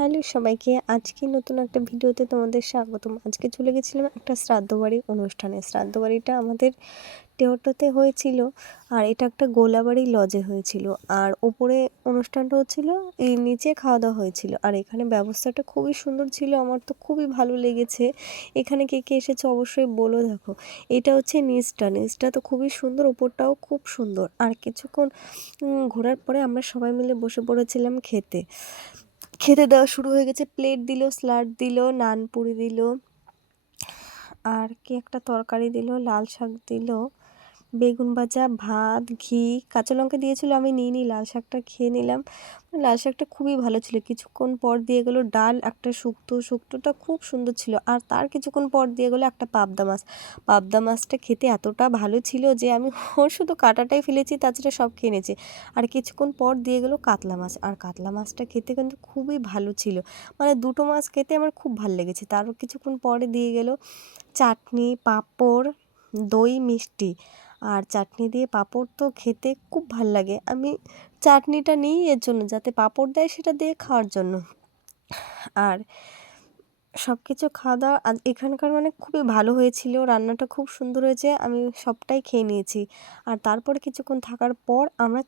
Hello সবাইকে, আজকে নতুন একটা ভিডিওতে তোমাদের স্বাগতম। আজকে চলে গেছিলাম একটা শ্রাদ্ধ বাড়ির অনুষ্ঠানে। শ্রাদ্ধ বাড়িটা আমাদের টেহটতে হয়েছিল, আর এটা একটা গোলাবাড়ি লজে হয়েছিল। আর ওপরে অনুষ্ঠানটা হচ্ছিল, এই নিচে খাওয়া দাওয়া হয়েছিল। আর এখানে ব্যবস্থাটা খুবই সুন্দর ছিল, আমার তো খুবই ভালো লেগেছে। এখানে কে কে এসেছে অবশ্যই বলো। দেখো, এটা হচ্ছে নিচটা তো খুবই সুন্দর, ওপরটাও খুব সুন্দর। আর কিছুক্ষণ ঘোরার পরে আমরা সবাই মিলে বসে পড়েছিলাম খেতে দেওয়া শুরু হয়ে গেছে। প্লেট দিল, স্যালাড দিল, নান পুরি দিল, আর কি একটা তরকারি দিল, লাল শাক দিল, বেগুন ভাজা, ভাত, ঘি, কাঁচা লঙ্কা দিয়েছিল, আমি নিইনি, লাল শাকটা খেয়ে নিলাম। লাল শাকটা খুবই ভালো ছিল। কিছুক্ষণ পর দিয়ে গেলো ডাল, একটা শুক্তোটা খুব সুন্দর ছিল। আর তার কিছুক্ষণ পর দিয়ে গেলো একটা পাবদা মাছটা খেতে এতটা ভালো ছিল যে আমি ওর শুধু কাঁটাটাই ফেলেছি, তাছাড়া সব খেয়ে নিয়েছি। আর কিছুক্ষণ পর দিয়ে গেলো কাতলা মাছ, আর কাতলা মাছটা খেতে কিন্তু খুবই ভালো ছিল। মানে দুটো মাছ খেতে আমার খুব ভালো লেগেছে। তারও কিছুক্ষণ পরে দিয়ে গেলো চাটনি, পাঁপড়, দই, মিষ্টি। আর চাটনি দিয়ে পাঁপড় তো খেতে খুব ভাল লাগে। আমি চাটনিটা নিই এর জন্য, যাতে পাঁপড় দেয় সেটা দিয়ে খাওয়ার জন্য। আর সব কিছু খাওয়া দাওয়া এখানকার মানে খুবই ভালো হয়েছিল, রান্নাটা খুব সুন্দর হয়েছে, আমি সবটাই খেয়ে নিয়েছি। আর তারপরে কিছুক্ষণ থাকার পর আমরা